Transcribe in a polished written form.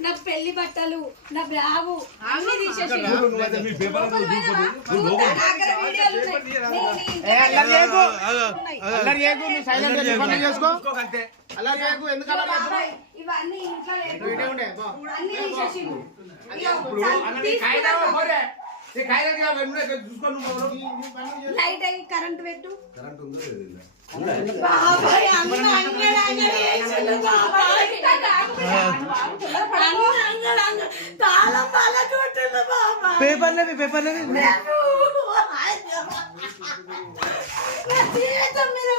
నా పెళ్లి బట్టలు నా బ్యాగు అన్ని తీసేసి ఇవన్నీ ఇంట్లో లైట్ అయ్యి కరెంట్ పెట్టు పేపర్లేవి పేపర్లేవి మీద